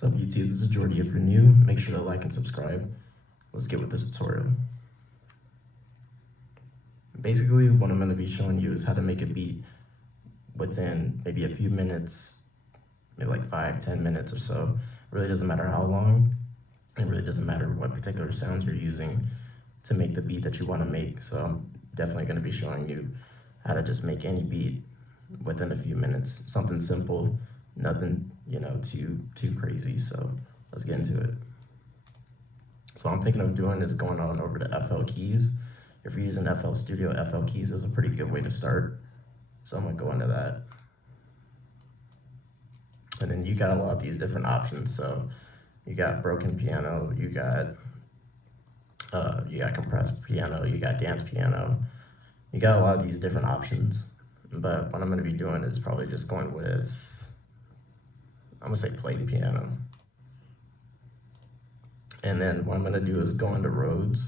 What's up YouTube, this is Jordy. If you're new, make sure to like and subscribe. Let's get with this tutorial. Basically, what I'm going to be showing you is how to make a beat within maybe a few minutes, maybe like 5-10 minutes or so. It really doesn't matter how long. It really doesn't matter what particular sounds you're using to make the beat that you want to make. So I'm definitely going to be showing you how to just make any beat within a few minutes. Something simple, nothing, too crazy. So let's get into it. So what I'm thinking of doing is going on over to FL Keys. If you're using FL Studio, FL Keys is a pretty good way to start. So I'm gonna go into that. And then you got a lot of these different options. So you got broken piano, you got compressed piano, you got dance piano. You got a lot of these different options. But what I'm gonna be doing is probably just going with, I'm gonna say plain piano. And then what I'm gonna do is go into Rhodes.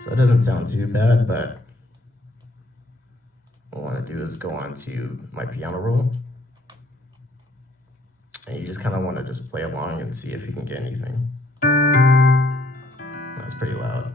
So it doesn't sound too bad, but what I wanna do is go on to my piano roll. And you just kind of want to just play along and see if you can get anything. That's pretty loud.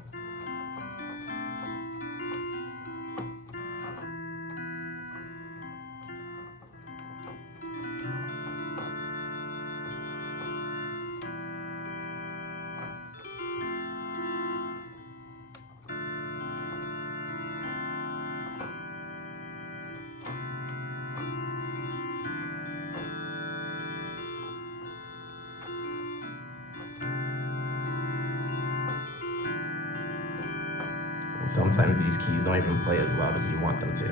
Sometimes these keys don't even play as loud as you want them to.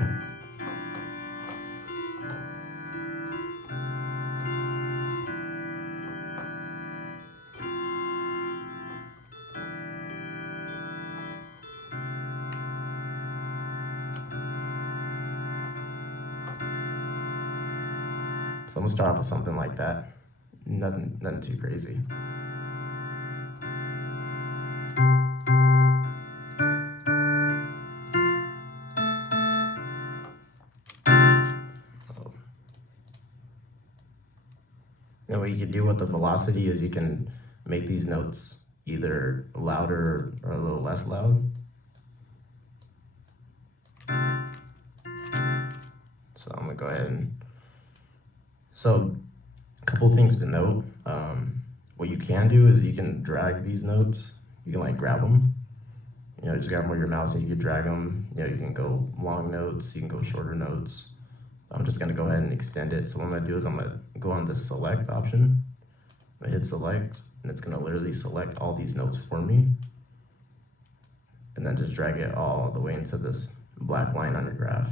So I'm gonna start off with something like that. Nothing too crazy. And what you can do with the velocity is you can make these notes either louder or a little less loud. So I'm gonna go ahead and, so a couple things to note. What you can do is you can drag these notes. You can like grab them, just grab them with your mouse and you can drag them. You can go long notes, you can go shorter notes. I'm just gonna go ahead and extend it. So what I'm gonna do is I'm gonna go on this select option. I'm gonna hit select, and it's gonna literally select all these notes for me. And then just drag it all the way into this black line on your graph.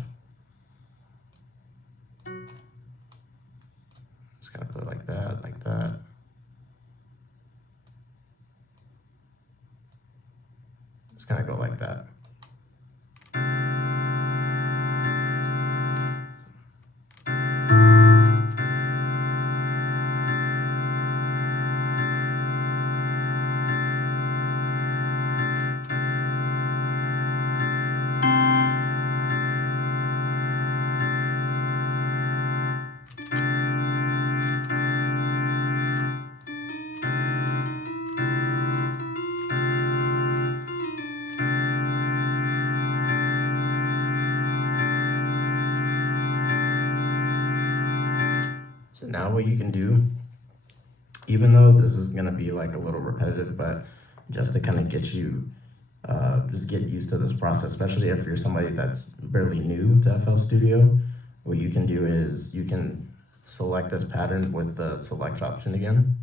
Just kind of put it like that, like that. Just kind of go like that. So now what you can do, even though this is gonna be like a little repetitive, but just to kind of get you, just get used to this process, especially if you're somebody that's barely new to FL Studio, what you can do is you can select this pattern with the select option again.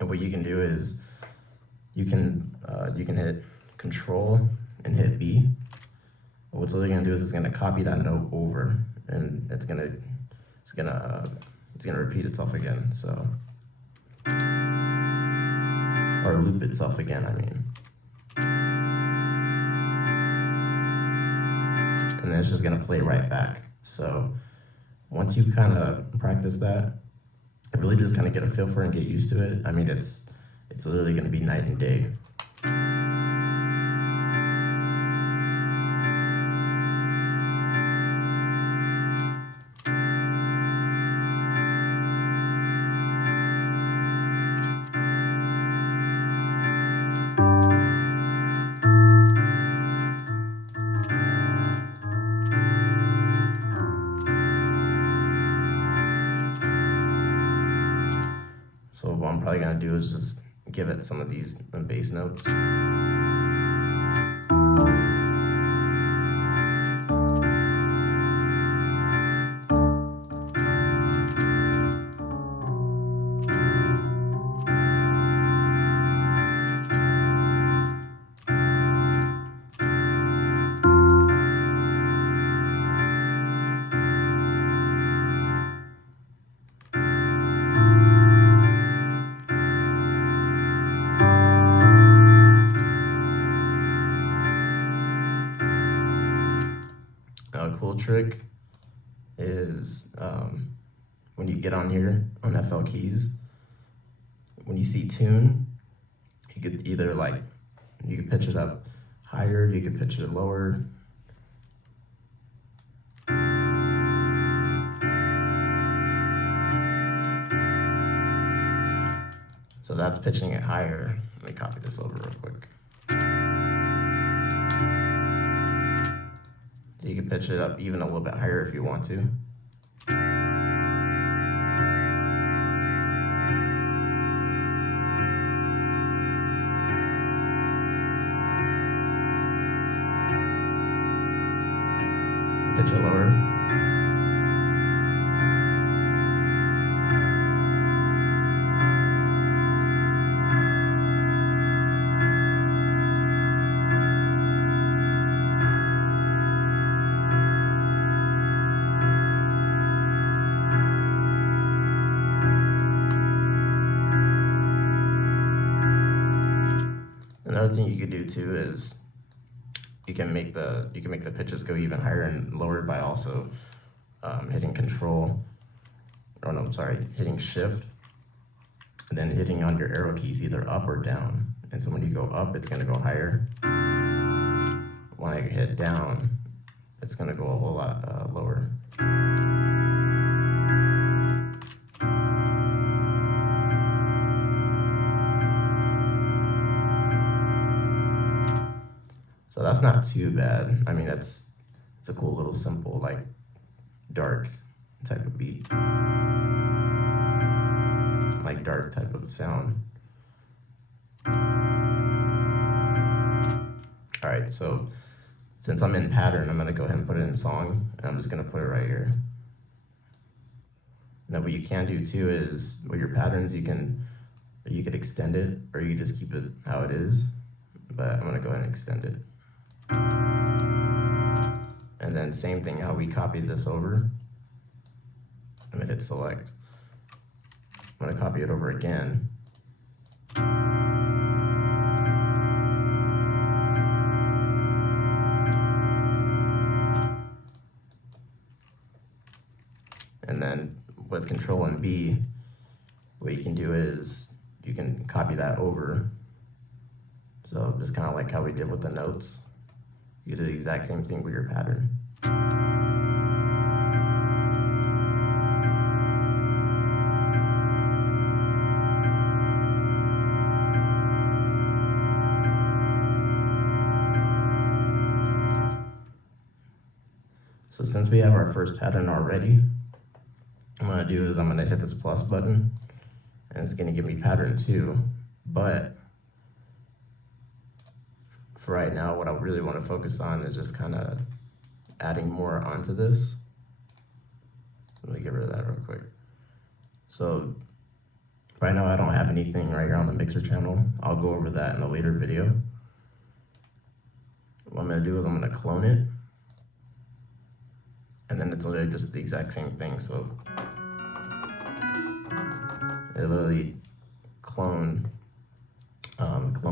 And what you can do is you can hit Control and hit B. What's really gonna do is it's gonna copy that note over, and it's gonna repeat itself again. So, or loop itself again, I mean. And then it's just gonna play right back. So once you kind of practice that, and really just kind of get a feel for it and get used to it, I mean, it's literally gonna be night and day. probably gonna do is just give it some of these bass notes. Now, a cool trick is when you get on here on FL Keys, when you see tune, you could either you could pitch it up higher, you could pitch it lower. So that's pitching it higher. Let me copy this over real quick. So you can pitch it up even a little bit higher if you want to. Pitch it lower. Another thing you could do too is you can make the pitches go even higher and lower by also hitting Control. Oh no, sorry, hitting Shift, and then hitting on your arrow keys either up or down. And so when you go up, it's gonna go higher. When I hit down, it's gonna go a whole lot lower. So that's not too bad. I mean, it's a cool little simple, like dark type of beat, like dark type of sound. All right, so since I'm in pattern, I'm gonna go ahead and put it in song, and I'm just gonna put it right here. Now what you can do too is with your patterns, you could extend it, or you just keep it how it is, but I'm gonna go ahead and extend it. And then same thing, how we copied this over. I'm gonna hit select. I'm gonna copy it over again. And then with Control and B, what you can do is you can copy that over. So just kind of like how we did with the notes. You do the exact same thing with your pattern. So since we have our first pattern already, what I'm gonna do is I'm gonna hit this plus button, and it's gonna give me pattern 2, but for right now, what I really want to focus on is just kind of adding more onto this. Let me get rid of that real quick. So right now I don't have anything right here on the mixer channel. I'll go over that in a later video. What I'm gonna do is I'm gonna clone it, and then it's literally just the exact same thing. So it literally cloned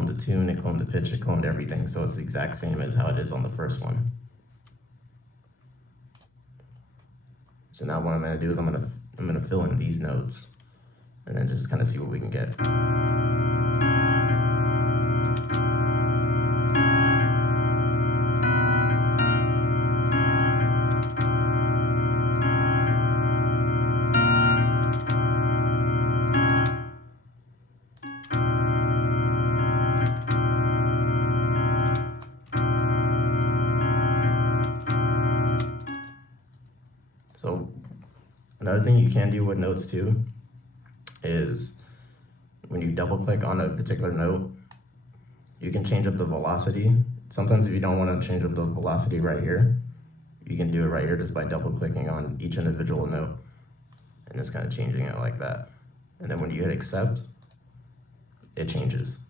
the tune, it cloned the pitch, it cloned everything. So it's the exact same as how it is on the first one. So now what I'm gonna do is I'm gonna fill in these notes, and then just kind of see what we can get. So another thing you can do with notes too is when you double click on a particular note, you can change up the velocity. Sometimes if you don't want to change up the velocity right here, you can do it right here just by double clicking on each individual note and just kind of changing it like that. And then when you hit accept, it changes.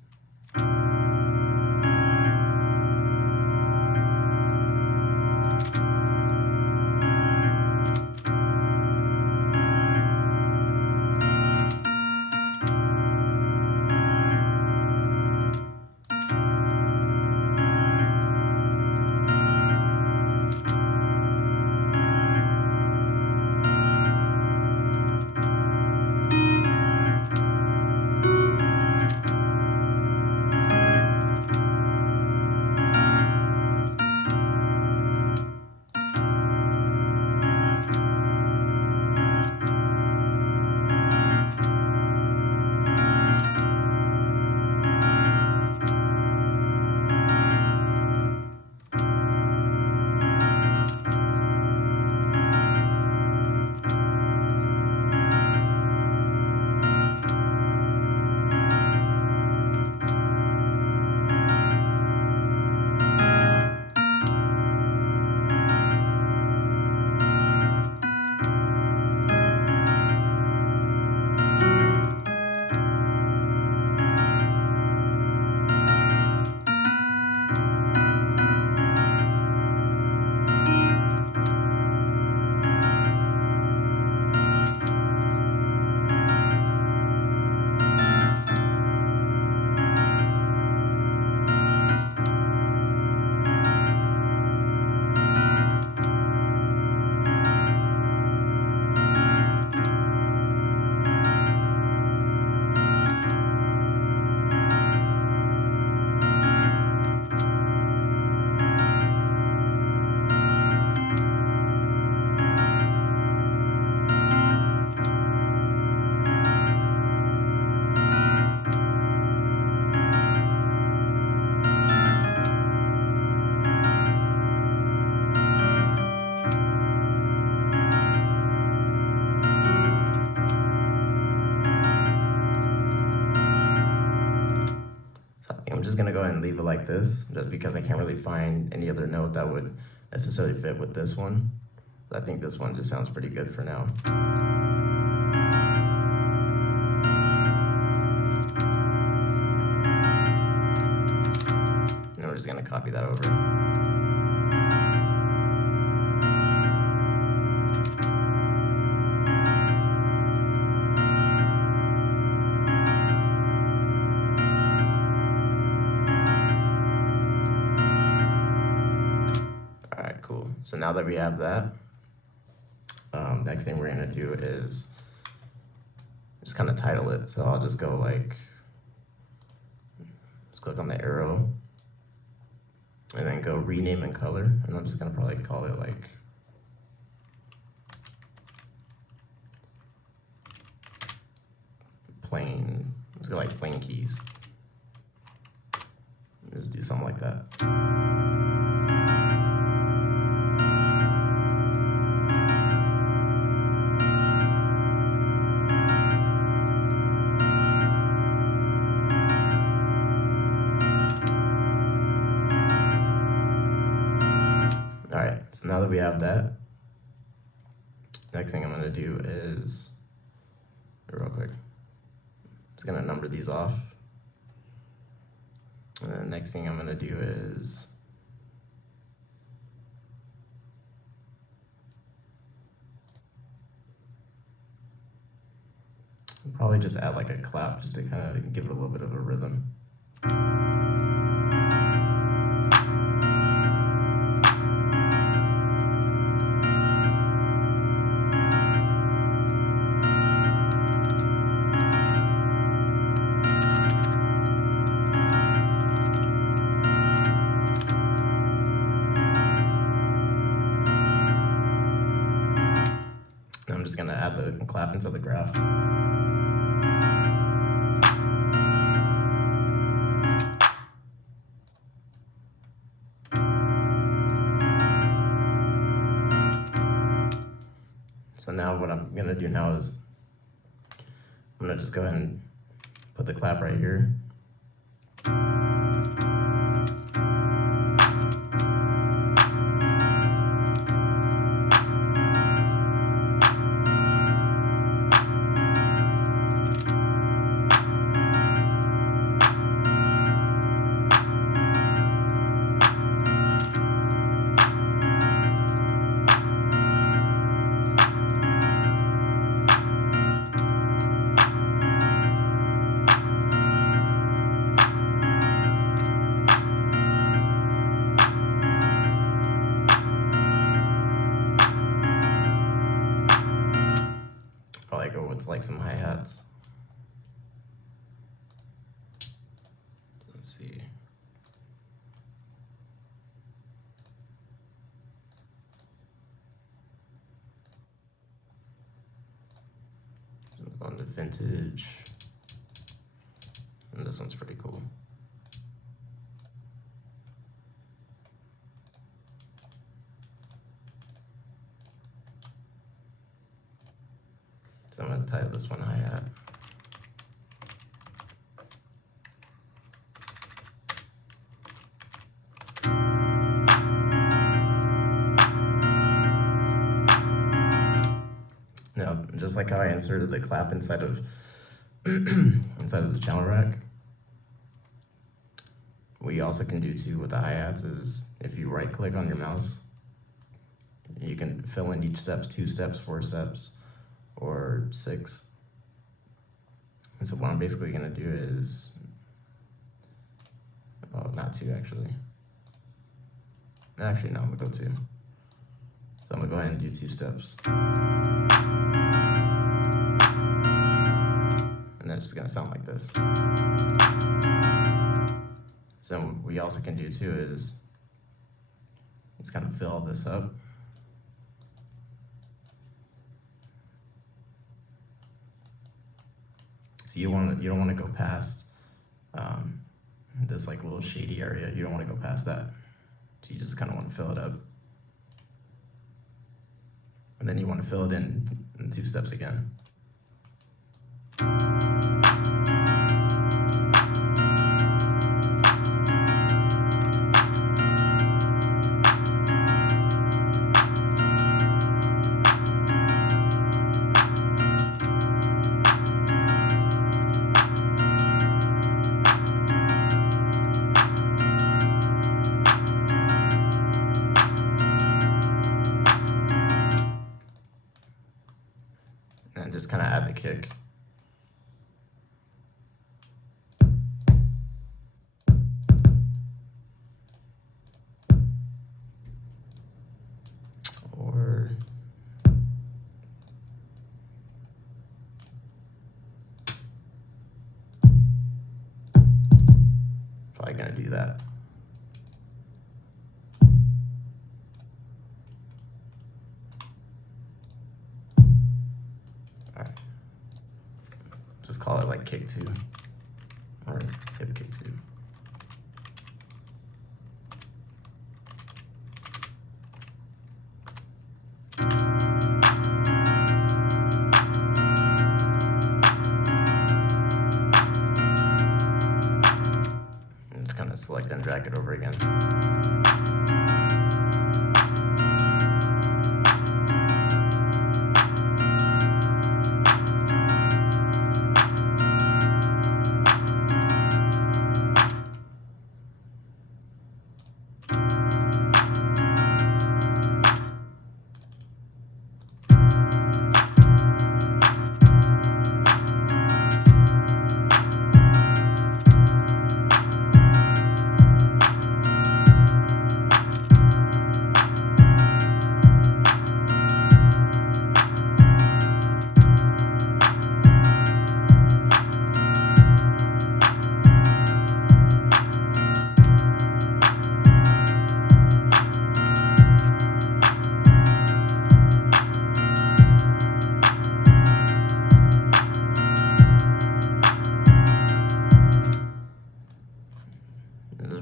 I'm just gonna go ahead and leave it like this, just because I can't really find any other note that would necessarily fit with this one. I think this one just sounds pretty good for now. And we're just gonna copy that over. Cool. So now that we have that, next thing we're gonna do is just kind of title it. So I'll just go like, just click on the arrow and then go rename and color. And I'm just gonna probably call it like plain, let's go like plain keys. Just do something like that. All right, so now that we have that, next thing I'm gonna do is, real quick, just gonna number these off. And then the next thing I'm gonna do is probably just add like a clap just to kind of give it a little bit of a rhythm. I'm just gonna add the clap into the graph. So now what I'm gonna do now is I'm gonna just go ahead and put the clap right here. Probably go with like some hi-hats. Let's see. On the vintage. And this one's pretty cool. So I'm gonna title this one hi-hat. Now, just like how I inserted the clap inside of inside of the channel rack, what you also can do too with the hi-hats is if you right click on your mouse, you can fill in each steps, 2 steps, 4 steps, or 6. And so what I'm basically gonna do is, oh, not 2 actually. Actually, no, I'm gonna go 2. So I'm gonna go ahead and do 2 steps. And then it's gonna sound like this. So what we also can do too is just kind of fill all this up. So you don't want to go past this like little shady area. You don't want to go past that. So you just kind of want to fill it up. And then you want to fill it in 2 steps again. And just kind of add the kick. Or probably gonna do that. Just call it like kick 2 or hip kick 2. And just kind of select and drag it over again.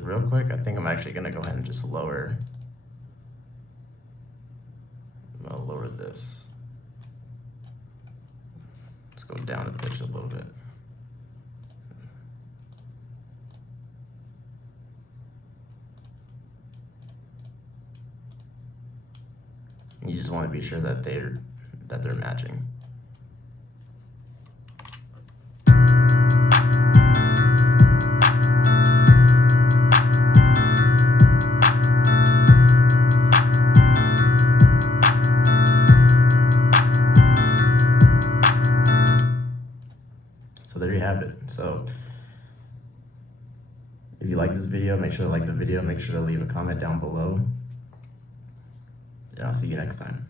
Real quick, I think I'm actually gonna go ahead and just lower. I'll lower this. Let's go down a pitch a little bit. You just want to be sure that they're matching. So there you have it. So if you like this video, make sure to like the video, make sure to leave a comment down below. And I'll see you next time.